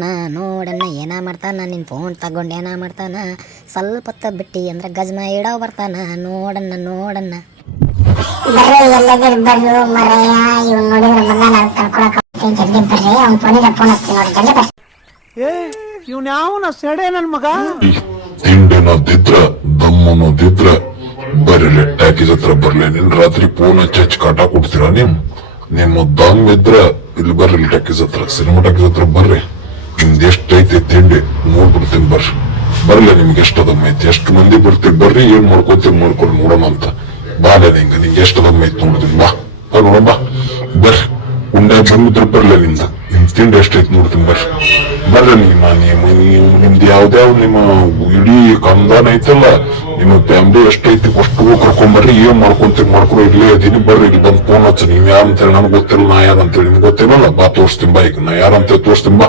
ನಾ ನೋಡಣ್ಣ ಏನ ಮಾಡ್ತಾನ? ನಿನ್ ಫೋನ್ ತಗೊಂಡು ಏನ ಮಾಡ್ತಾನ? ಸ್ವಲ್ಪ ಹೊತ್ತ ಬಿಟ್ಟಿ ಅಂದ್ರೆ ಗಜ್ಮ ಇಡೋ ಬರ್ತಾನ. ನೋಡಣ್ಣ ನೋಡಣ್ಣ. ಬರ್ರಿ ಎಲ್ಲಾದ್ರೂ ಬರ್ರು ಮರಯ್ಯ ಇವ್ನು ನೋಡಿದ್ರೆ ಬಂದ ನಾನು ಕರ್ಕೊಳಕ್ ಜಲ್ದಿ ಬರ್ರಿ ಅವ್ನ ಫೋನಿಗೆ ಫೋನ್ ಹಚ್ತೀನಿ ನೋಡಿ ಜಲ್ದಿ ಬರ್ರಿ ಏ ಇವ್ನ ಯಾವನ ಸೆಡೆ ನನ್ ಮಗ? ತಿಂಡಿನದಿದ್ರ ದಮ್ಮನದಿದ್ರ ಬರಲಿ ಟ್ಯಾಕಿಸ್ ಹತ್ರ ಬರ್ಲಿ. ನಿನ್ ರಾತ್ರಿ ಫೋನ್ ಹಚ್ಚಿ ಹಚ್ಚಿ ಕಾಟ ಕೊಡ್ತೀರಾ ನಿಮ್? ನಿಮ್ಮ ದಮ್ ಇದ್ರ ಇಲ್ಲಿ ಬರ್ರಿ ಟ್ಯಾಕಿಸ್ ಹತ್ರ ಸಿನಿಮಾ ಟ್ಯಾಕಿಸ್ ಹತ್ರ ಬರ್ರಿ. ನಿಮ್ದು ಎಷ್ಟೈತಿ ತಿಂಡಿ? ನೋಡ್ಬಿಡ್ತೀನಿ ಬರ್ರಿ. ಬರ್ಲಿ, ನಿಮ್ಗೆ ಎಷ್ಟು ದಮ್ ಐತಿ? ಎಷ್ಟು ಮಂದಿ ಬರ್ತೀರಿ ಬರ್ರಿ, ಏನ್ ಮಾಡ್ಕೋತೀರಿ ಮಾಡ್ಕೊಂಡು ನೋಡೋಣ ಅಂತ. ಬಾಲೆ ನಿಂಗ ನಿಂಗೆ ಎಷ್ಟು ದಮ್ ಐತಿ ನೋಡ್ತೀನಿ ಬಾ. ಬಾ ನೋಡೋಣ, ಬಾ. ಬರ್ರಿ. ಉಂಡೆ ಬಂದಿದ್ರ ಬರ್ಲಿ ನಿಂದ ನಿಮ್ ತಿಂಡಿ ಎಷ್ಟೈತಿ ನೋಡ್ತೀನಿ ಬರ್ರಿ. ಬರ್ರಿ, ನಿಮ್ಮ ನಿಮ್ಮ ನಿಮ್ದು ಯಾವ್ದ್ಯಾವ್ ನಿಮ್ಮ ಇಡೀ ಕಂದಾನ ಐತಲ್ಲ, ನಿಮ್ಮ ಫ್ಯಾಮಿಲಿ ಎಷ್ಟೈತಿ ಅಷ್ಟು ಕರ್ಕೊಂಬರ್ರಿ, ಏನ್ ಮಾಡ್ಕೊಂತೀವಿ ಮಾಡ್ಕೊಡು, ಇಲ್ಲೇ ಇದೀನಿ ಬರ್ರಿ, ಇಲ್ಲಿ ಬಂದ್ ಫೋನ್ ಹಚ್ಚ. ನೀವ್ ಯಾರು ಅಂತೇಳಿ ನನಗೆ ಗೊತ್ತಿಲ್ಲ, ನಾ ಯಾರು ಅಂತೇಳಿ ನಿಮ್ಗೆ ಗೊತ್ತಿರಲ್ಲ ಬಾ, ತೋರಿಸ್ತೀನಿ ಬಾ ಈಗ. ನಾ ಯಾರಂತೇಳಿ ತೋರಿಸ್ತೀನಿ ಬಾ.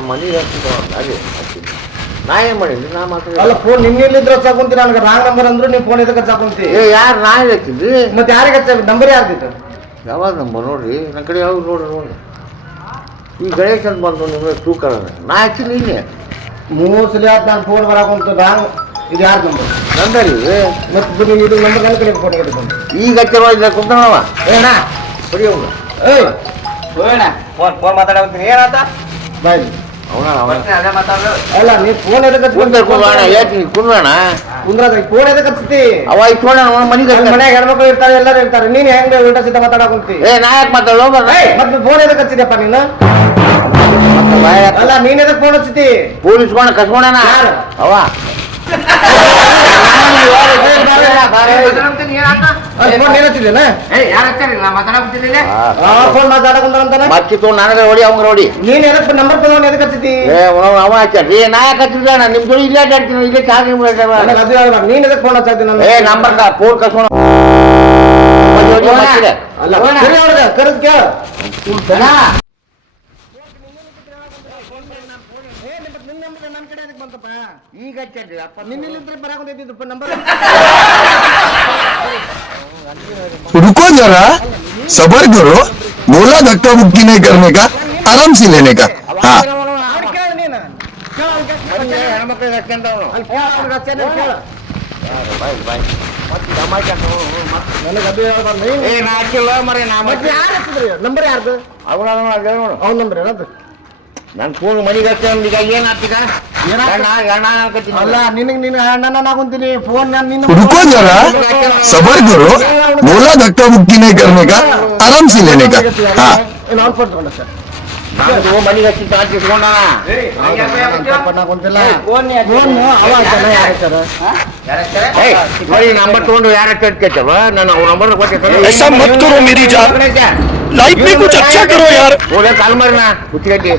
ನಮ್ಮ ಮನೆಗೆ ಹಚ್ಚಿದ್ದು ನಾ ಏನ್ ಮಾಡಿದ್ವಿ ನಾ ಮಾತ್ರ ಅಲ್ಲ ಫೋನ್ ನಿನ್ನೆಲ್ಲಿದ್ರ ಹಚ್ಚಾಕೊಂತಿ ನನಗೆ ರಾಂಗ್ ನಂಬರ್ ಅಂದ್ರು ನೀವು ಫೋನ್ ಇದಕ್ಕೆ ಹಚ್ಚಾಕೊಂತಿ? ಏ ಯಾರು ನಾ ಹೇಳ್ತಿದ್ರಿ ಮತ್ತೆ ಯಾರಿಗೆ ಹಚ್ಚ ನಂಬರ್ ಯಾರ್ದಿತ್ತು? ಯಾವಾಗ ನಂಬರ್ ನೋಡ್ರಿ? ನನ್ನ ಕಡೆ ಯಾವಾಗ ನೋಡ್ರಿ ನೋಡ್ರಿ. ಈ ಗಣೇಶ್ ಅಂತ ಬಂತು ನಿಮಗೆ ತೂಕರ ನಾ. ಹಚ್ಚಿಲ್ಲ ಇಲ್ಲಿ ಮೂರು ಸಲ ಆಯ್ತು ನಾನು ಫೋನ್ ಬರಾಕೊಂತ ರಾಂಗ್ ಇದು ಯಾರ್ದು ನಂಬರ್ ನಂದರಿ. ಮತ್ತೆ ನೀನು ಇದು ನಂಬರ್ ನನ್ನ ಕಡೆ ಫೋನ್ ಈಗ ಹಚ್ಚಿರುವ ಕುಂತಾವ ಏನ ಬರೀ ಅವ್ನು ಏಯ್. ಫೋನ್ ಫೋನ್ ಮಾತಾಡೋದು ಏನಾತ? ಬಾಯ್. ಅಲ್ಲ ನೀ ಫೋನ್ ಎದಕ್ಕೆ ಕುಂತ ಕುಂದ್ರಣ ಹೇಳ್ತೀನಿ ಕುಂದ್ರಣ ಕುಂದ್ರಾಗ ಫೋನ್ ಎದಕ್ಕೆ ಹಚ್ತಿ ಅವ ಇಟ್ಕೊಂಡ ಮನೆಗೆ ನನ್ನ ಮನ್ಯಾಗ ಹೆಣ್ಮಕ್ಳು ಇರ್ತಾರೆ ಎಲ್ಲರೂ ಇರ್ತಾರೆ. ನೀನ್ ಹೆಂಗ್ ಉಲ್ಟಾ ಸಿದ್ಧ ಮಾತಾಡಕೊಂತಿ ಏ ನಾ ಯಾಕೆ ಮಾತಾಡೋ ಮತ್ತೆ ಫೋನ್ ಎದಕ್ಕೆ ಹಚ್ಚಿದ್ಯಪ್ಪ ನೀನು? ಅಲ್ಲ ನೀನ್ ಎದಕ್ಕೆ ಫೋನ್ ಹಚ್ಚಿತಿ ಪೊಲೀಸ್ಕೊಂಡ ಕಸ್ಕೊಂಡನ ಯಾರು? ಅವ. ಹಚ್ಚಿದ್ದೇನ ಮಕ್ಕಿ ತೊಗೊಂಡು ಅವಂಗ ನೋಡಿ ನೀನ್ ಎದಕ್ಕೆ ನಂಬರ್ ತಗೊಂಡು ಎದಕ್ಕೆ ಹಚ್ಚಿತಿ ಏ ಅವ ಏ ನಾ ಯಾಕೆ ಹಚ್ಚಿದ್ದೆ? ನಿಮ್ ಜೋಡಿ ಇಲ್ಲೇ ಅಡ್ಡಾಡ್ತೀನಿ. ಇಲ್ಲೇ ಚಾರ್ಜ್. ನೀನ್ ಎದಕ್ ಫೋನ್ ಹಚ್ಚಾತಿ ನಾನು ಏ ನಂಬರ್ ಫೋನ್ ಕಸ್ಕೊಂಡು ಅಲ್ಲ ಕರೆದ್ ಕೇಳ. ಈಗ ಹಚ್ಚಾಡ್ರಿ ಅಪ್ಪ ನಿನ್ನಿಲ್ಲಿದ್ರೆ ಬರಾಕೊಂತಿದ್ದು ನಂಬರ್ रुको जरा सबर करो बोला धक्का मुक्की नहीं करने का आराम से लेने का हाँ ಕೇಳ ನೀನು ಕೇಳ ಅವ್ನಿಗೆ ಹಚ್ಚಿ ಹಚ್ಚಿ. ಹೆಣ್ಮಕ್ಳಿಗೆ ಹಚ್ಕೊಂಡವನು ಅಲ್ಲಿ ಕೇಳ ಅವ್ನಿಗೆ ಹಚ್ಚಿ ಅಂತ ಕೇಳ ಬಾಯ್ ಬಾಯ್ ಮತ್ತೆ ದಮಾಯ್ಕೊಂಡು ನನಗೆ ಅದು ಹೇಳ್ಬಾರ್ದು ನೀನು ಏ ನಾ ಹಚ್ಚಿಲ್ಲ ಮರೆ ನಾ ಮತ್ತೆ ಮತ್ತೆ ಯಾರು ಹಚ್ಚಿದ್ರಿ ನಂಬರ್ ಯಾರ್ದು ಅವನ ನೋಡು ಅವ್ನ ನಂಬರ್ ಏನದು ನನ್ ಫೋನ್ ಮನೆಗೆ ಹಚ್ಕೊಂಡ್ ಈಗ ಏನ್ ಆತೀಗ ಗಂಡ ಗಂಡ ಅನ್ಕತ್ತೀನಿ ಅಲ್ಲ ನಿನಗೆ ನೀನು ಅಣ್ಣನ ಆಗುಂತೀನಿ ಫೋನ್ ನಾನು ನಿನ್ನ रुको जरा सबर करो बोला धक्का मुक्की नहीं करने का आराम से लेने का हाँ ಏನು ಅವ್ನು ಫೋನ್ ತಗೊಂಡ ಸರ್ ನಾನು ಮನೆಗೆ ಹಚ್ಚಿ ಚಾರ್ಜ್ ಇಟ್ಕೊಂಡಾನ ಆಗುಂತಿಲ್ಲ ಫೋನ್ ಅವ ಜನ ಯಾರು ಸರ್ ಏಯ್ ನೋಡಿ ನಂಬರ್ ತಗೊಂಡು ಯಾರ ಕೇಳ್ತೇವ ನಾನು ಅವ್ರ ನಂಬರ್ ಕೊಟ್ಟಿರ್ತಾನೆ ऐसा मत करो मेरी जान लाइफ में कुछ अच्छा करो यार ಓಲೆ ಕಾಲ್ ಮಾರಿನ ಕುತ್ತಿಗಟ್ಟಿ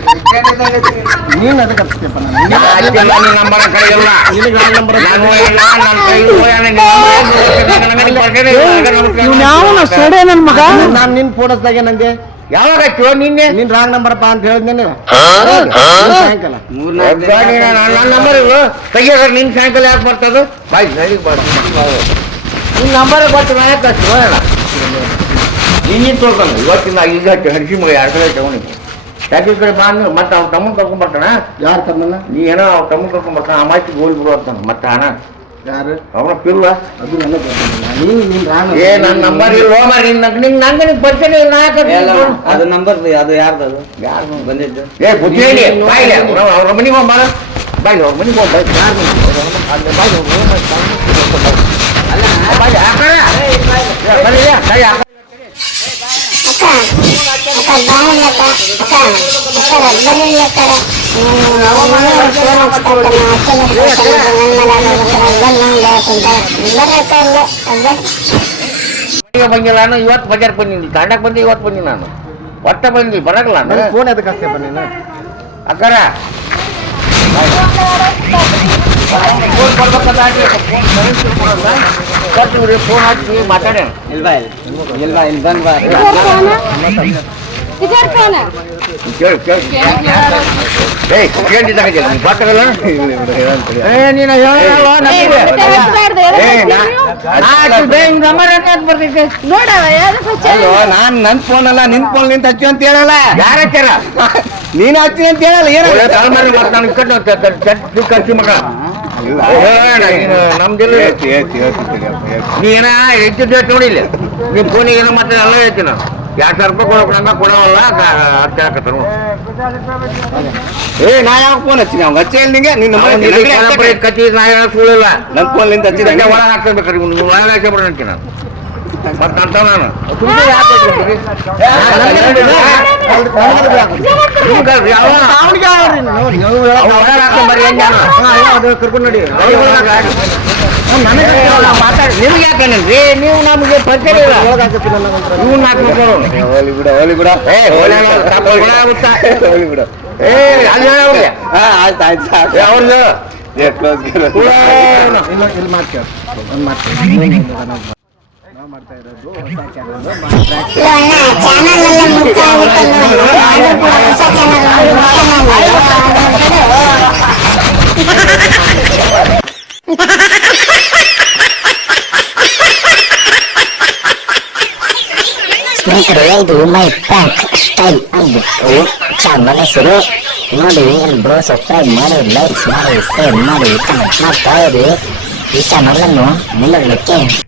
ನೀನು ಅದಕ್ಕೆ ಹಚ್ಚಿಯಪ್ಪ ನಾನು ನಾ ಹಚ್ಚಿಲ್ಲ ನಿನ್ ನಂಬರ್ ಕಡೆ ಇಲ್ಲ ನಿನಗೆ ಆ ನಂಬರ್ ನಾನು ಹೋಗಿಲ್ಲ ನನ್ನ ಕೈ ಹೋಗ್ಯಾನ ನಿನ್ ನಂಬರ್ ನನಗೆ ಕೊಡ್ತೇನೆ ಇವ್ನು ಯಾವನ ಸೆಡೆ ನನ್ನ ಮಗ ನಾನು ನಿನ್ ಫೋನ್ ಹಚ್ಚಿದಾಗ ನಂಗೆ ಯಾವಾಗ ಹಚ್ಚುವ ನಿನ್ನೆ ನಿನ್ ರಾಂಗ್ ನಂಬರ್ ಅಪ್ಪ ಅಂತ ಹೇಳಿದ್ನೇನೆ ಸಾಯಂಕಾಲ ನನ್ನ ನಂಬರ್ ಇವು ತೆಗಿಯೋಕೆ ನಿನ್ ಸಾಯಂಕಾಲ ಯಾಕೆ ಬರ್ತದ ಬಾಯ್ ನಡಿಗೆ ಬಾಯ್ ನಿನ್ ನಂಬರ್ ಬರ್ತು ನಾ ಯಾಕೆ ಹಚ್ಚು ಹೋಗೋಣ ನೀನು ತೋರ್ಕೊಂಡು ಇವತ್ತಿನ ಈಗ ಹರಿಸಿ ಮಗ ಎರಡು ಕಡೆ ತಗೊಂಡಿದ್ದು ಯಾಕೆ ಕಡೆ ಬಾ ಅಂದ್ರೆ ಮತ್ತೆ ಅವ್ನ ತಮ್ಮನ ಕರ್ಕೊಂಡ್ಬರ್ತಾನ ಯಾರು ತಮ್ಮನ್ನ? ನೀ ಏನೋ ಅವ್ನ ತಮ್ಮನ ಕರ್ಕೊಂಡ್ಬರ್ತಾನ ಆ ಮಾಹಿತಿ ಗೋಲ್ ಬಿಡು ಅಂತ ಮತ್ತೆ ಹಣ ಯಾರು? ಅವನ ಪಿಲ್ಲ. ಅದು ನನ್ನ ನಿನ್ ಏ ನನ್ನ ನಂಬರ್ ಇಲ್ಲ ಮಾರಿ ನಿನ್ ನಿಂಗೆ ನಂಗೆ ನಿಂಗೆ ಪರಿಚಯ ಇಲ್ಲ. ನಾ ಅದು ನಂಬರ್ ಅದು ಯಾರ್ದು ಅದು? ಯಾರು ಬಂದಿದ್ದು. ಏ ಬುದ್ಧಿ ಹೇಳಿ. ಬಾಯ್ಲೆ ಅವ್ರ ಅವ್ರ ಮನೆಗೆ ಹೋಗಿ ಬಾರ ಬಾಯ್ಲೆ ಅವ್ರ ಮನೆಗೆ ಹೋಗಿ ಬಾಯ್. ಯಾರು ಅಲ್ಲಿ ಬಾಯಿ ಆ ಕಡೆ. ಏ, ಬರ್ರಿ, ಏ, ಕೈ ಅಕ್ಕ ಅಕ್ಕ ಬಂದಿಲ್ಲ ನಾನು ಇವತ್ತು ಬಜಾರ್ ಬಂದಿನಿ ತಾಂಡಕ್ ಬಂದು ಇವತ್ತು ಬಂದಿ ನಾನು ಒಟ್ಟ ಬಂದಿ ಬರಲ್ಲ ನಾನು ಫೋನ್ ಎದಕ್ಕೆ ಅಷ್ಟೇ ನೀನು ಅಕ್ಕಾರ ಫೋನ್ ಆಗಿ ಫೋನ್ ಹಚ್ಚಿ ಮಾತಾಡೋಣ ಇಲ್ವಾ ಇಲ್ವಾ ಇಲ್ಲಿ ಬಂದ್ ನೀನು ನೀನು ಫೋನ್ ಅಲ್ಲ ನಿನ್ ಫೋನ್ ನಿಂತ ಹಚ್ಚು ಅಂತ ಹೇಳಲ್ಲ. ಯಾರ ಹಚ್ಚಾರ ನೀನ್ ಹಚ್ಚಿ ಅಂತ ಹೇಳಲ್ಲ ಒಳ್ಳೆ ಏನ ತಲೆಮಾರಿ ಮಾಡ್ತಾನೆ ಇಕ್ಕಟ್ಟು ಖರ್ಚು ಮಗ. ನಮ್ದಿಲ್ಲ. ನೀ ನೀನ ಹೆಚ್ಚು ಡೇಟ್ ನೋಡಿಲ್ಲ ನಿಮ್ ಫೋನಿಗೆ ಏನೋ ಮತ್ತೆ ಎಲ್ಲ ಹೇಳ್ತೀನಿ. ನಾನು ಎರಡು ಸಾವಿರ ರೂಪಾಯಿ ಕೊಡವಲ್ಲ ಕೊಡೋವಲ್ಲ ಅರ್ಥ ಹಾಕತ್ತಾರ ಏ ನಾ ಯಾವ ಫೋನ್ ಹಚ್ಚಿನಿ ಅವ್ನು ಹಚ್ಚಿ ಅಲ್ಲಿ ನಿಂಗೆ ನಿನ್ನ ಕಚ್ಚಿ ನಾ ಹೇಳೋ ಸುಳ್ಳಿಲ್ಲ ನನ್ ಫೋನ್ ನಿಂತ ಹಚ್ಚಿದ. ಇದಂಗೆ ಒಳಗೆ ಹಾಕ್ತಿರ್ಬೇಕಾರೆ ಇವ್ನು ಒಳಗೆ ಹಾಕಿ ಬಿಡ ಅಂತೀನಿ ನಾನು. ಮತ್ತೆ ಅಂತ ನಾನು. ಕರ್ಕೊಂಡು ನಡಿ. ಮಾತಾಡಿ ನಿಮ್ಗೆ ಯಾಕಂದ್ರಿ ನೀವು ನಮಗೆ ಪರಿಚಯ ಇಲ್ಲ. ಇವ್ನ ಹಾಕ್ಬೇಕು ಹೋಲಿ ಬಿಡ ಹೋಲಿ ಬಿಡ. ಏ ಹೋಳಿ ಹೋಳಿ ಆಗುತ್ತಾ? ಹೋಲಿ ಬಿಡ. ಏ ಅಲ್ಲಿ ಹೇಳವ್ರಿಗೆ ಹಾ ಆಯ್ತು ಆಯ್ತು ಸಾಕು ಅವ್ರದ್ದು ಏ ಕ್ಲೋಸ್ ಇಲ್ಲ ಇಲ್ಲಿ ಮಾಡ್ಕೇಳ ಒಂದು ಮಾಡ್ತೀನಿ ಚಾನಲ್ ಎಲ್ಲ ಮುಕ್ತ ಆಗುತ್ತೆ ಸ್ನೇಹಿತರೆ ಇದು ಮೈ ಪ್ಯಾಕ್ ಸ್ಟೈಲ್ ಅಂದ್ಬಿಟ್ಟು ಚಾನಲ್ ಹೆಸರು ನೋಡಿ ಎಲ್ರು ಸಬ್ಸ್ಕ್ರೈಬ್ ಮಾಡಿ ಲೈಕ್ಸ್ ಮಾಡಿ ಶೇರ್ ಮಾಡಿ ಕಮೆಂಟ್ ಮಾಡ್ತಾ ಇರಿ ಈ ಚಾನಲ್ ಅನ್ನು ನಿಲ್ಲಲಿಕ್ಕೆ